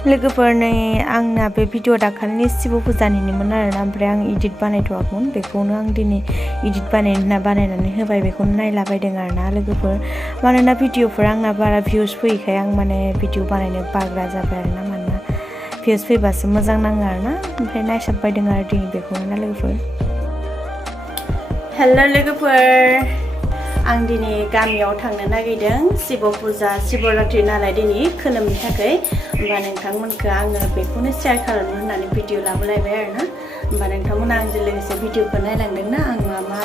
लोगोफोर नै आंना बे भिडिअ दाखालिनि शिब फुजानिमोन आरोना ओमफ्राय आं इडिट बानायथ'वाखैमोन बेखौनो आं दिनै इडिट बानायनानै होबाय बेखौनो नायलाबायदों आरोना लोगोफोर मानोना भिडिअफोर आंना बारा भिउस फैयैखाय आं माने भिडिअ बानायनो बाग्रा जाबाय आरोना मानोना भिउस फैबासो मोजां नाङो आरोना ओमफ्राय नायसाबबायदों आरो दिनै बेखौनो ना लोगोफोर हेल' लोगोफोर आं दिनै गामियाव थांनो नागिरदों शिब फुजा शिवरात्रि नालाय दिनै खोलोमनि थाखाय होमबा नोंथांमोनखौ आङो बेखौनो शेयार खालामनो होननानै भिडिअ लाबोलायबाय आरोना होमबा नोंथांमोना आंजों लोगोसे भिडिअखौ नायलांदोंना आं मा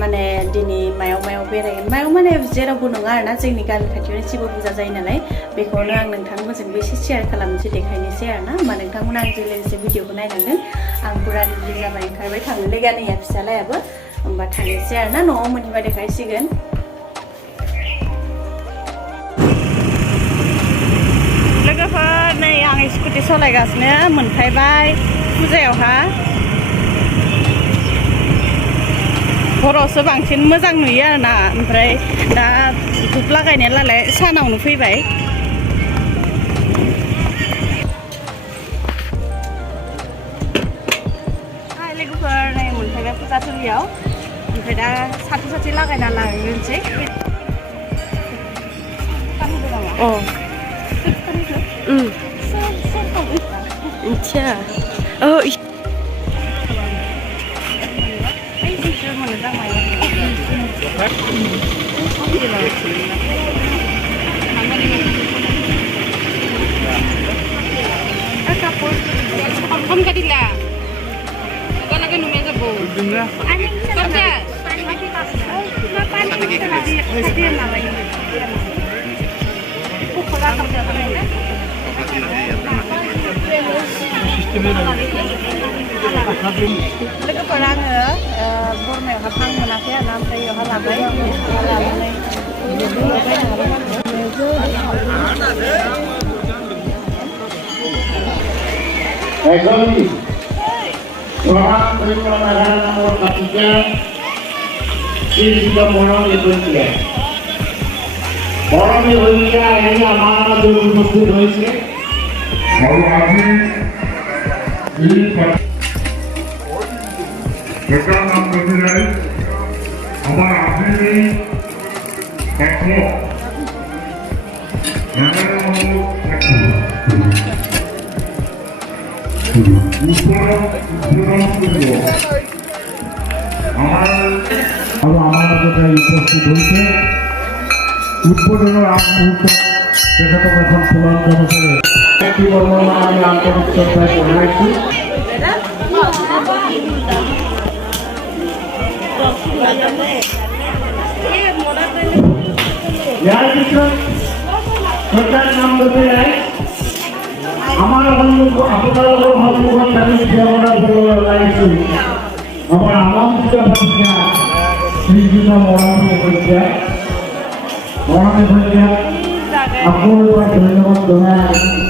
माने दिनै मायाव बेरायगोन मायाव माने जेरावबो नङा आरोना जोंनि गामि खाथियावनो शिब फुजा जायो नालाय बेखौनो आं नोंथांमोनजोंबो एसे शेयार खालामनोसै देखायनोसै आरोना होमबा नोंथांमोना आंजों लोगोसे भिडिअखौ नायलांदों आं पुरा रेडि जाबाय ओंखारबाय थांनो लोगोया फिसालायाबो होमबा थांनोसै आरोना न'आव मोनहैबा देखायसिगोन लोगोफोर नै आं स्कुटि सालायगासिनो मोनफैबाय फुजायावहा हरावसो बांसिन मोजां नुयो आरोना ओमफ्राय दा धुप लागायनायालाय सानावनो फैबाय लोगोफोर नै मोनफैबाय फुजाथिलियाव ओमफ्राय दा साथि लागायना लाग्रोनोसै अच्छा लोगोफोर आङो बरमायाव हाबहां मोनाखै आरोना ओमफ्राय बेयावहा लाबाय लानानै নাম বলতে যাই আমার আসেনি উপস্থিত হয়েছে উদ্বোধনের আগ মুহূর্তে সেখানে এখন প্রমাণ জনসের একটি বর্ণনা আমি আন্তরিক শ্রদ্ধায় জানাইছি নাম বলতে যাই আমার আপনার আমার আমাদের শ্রীকৃষ্ণ মরণে পরীক্ষা আপনার ধন্যবাদ জানাই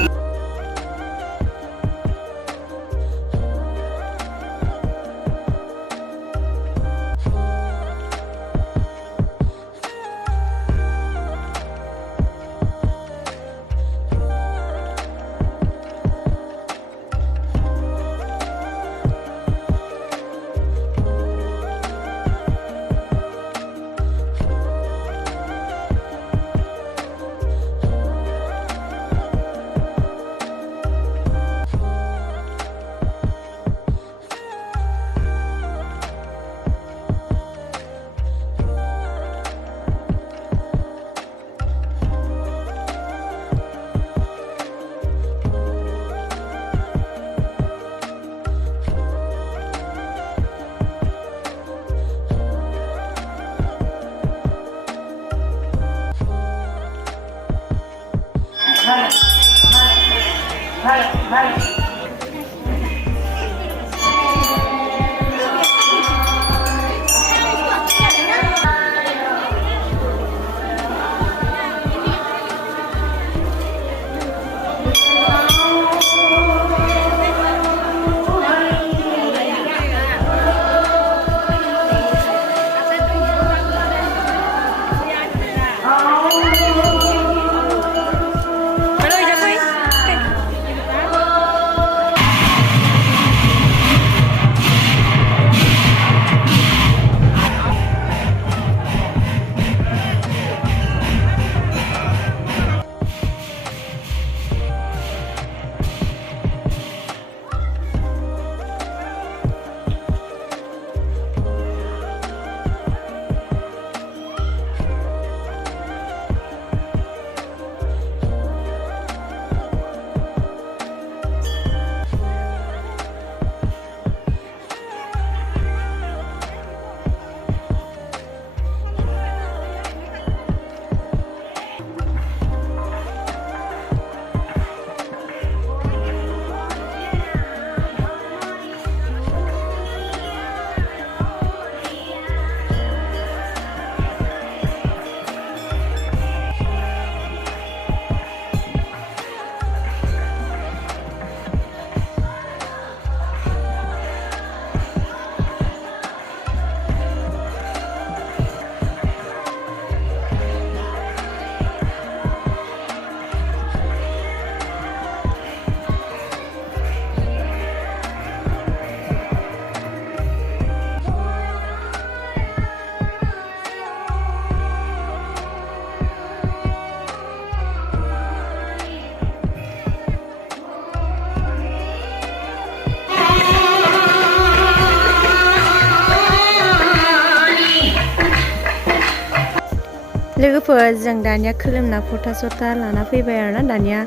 लोगोफोर जों दानिया खोलोमना फटा सटा लाना फैबाय आरोना दानिया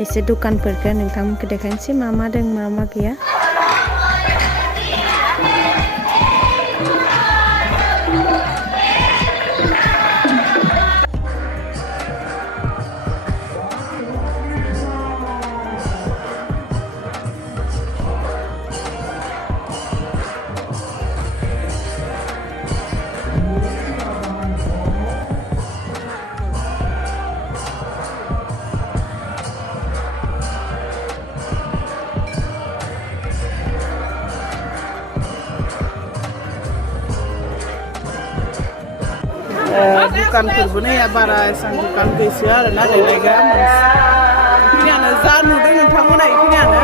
एसे दखानफोरखौ नोंथांमोनखौ देखायनोसै मा मा दं मा मा गैया दुकानफोरबो नैया बारा एसां दुकान गैसो आरोना देलायगा बेखिनियानो जा नुदों नोंथांमोना बेखिनियानो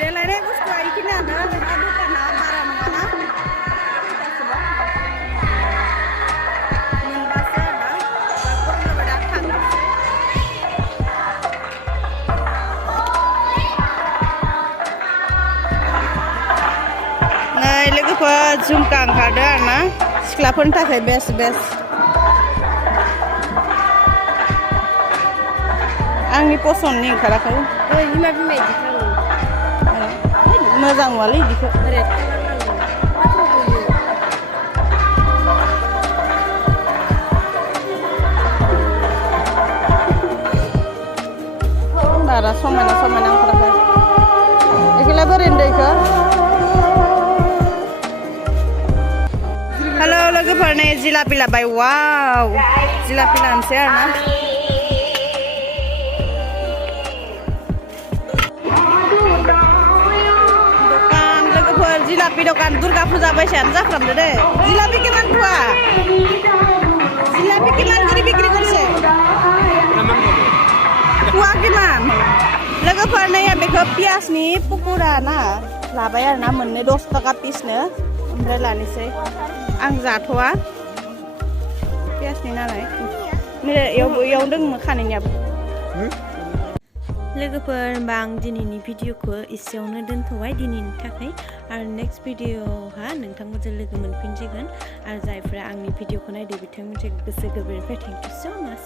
देलायनाय बुस्थुआ बेखिनियानो जोंहा दखाना बारा नङाना मोनबासो आरोना दा थांनोसै नै लोगोफोर झुमका ओंखारदों आरोना सिख्लाफोरनि थाखाय बेस्ट आंनि पसन्दनि ओंखाराखै बिमा बिमा मोजां नङालै बिदिखौ बारा समायना ओंखाराखै बेखौलाय बोरै होनदों बेखौ हेल' लोगोफोर नै जिलापि लाबाय वाव जिलापि लानोसै आरोना जिलापि दखान दुर्गा फुजा बैसायानो जाफ्रामदो दे जिलापि किमान पुआ जिलापि किमान करि बिक्रि करसे पुआ किमान लोगोफोर नै बेखौ पियाजनि पक'रा ना लाबाय आरोना मोननै 10 थाखा पिसनो ओमफ्राय लानोसै आं जाथ'वा पियाजनि नालाय इयाव दङ खानायनियाबो लोगोफोर होनबा आं दिनैनि भिडिअखौ एसेयावनो दोनथ'बाय दिनैनि थाखाय आरो नेक्स्ट भिडिअहा नोंथांमोनजों लोगो मोनफिनसिगोन आरो जायफ्रा आंनि भिडिअखौ नायदो बिथांमोनजों गोसो गोरबोनिफ्राय थेंक इउ स' माच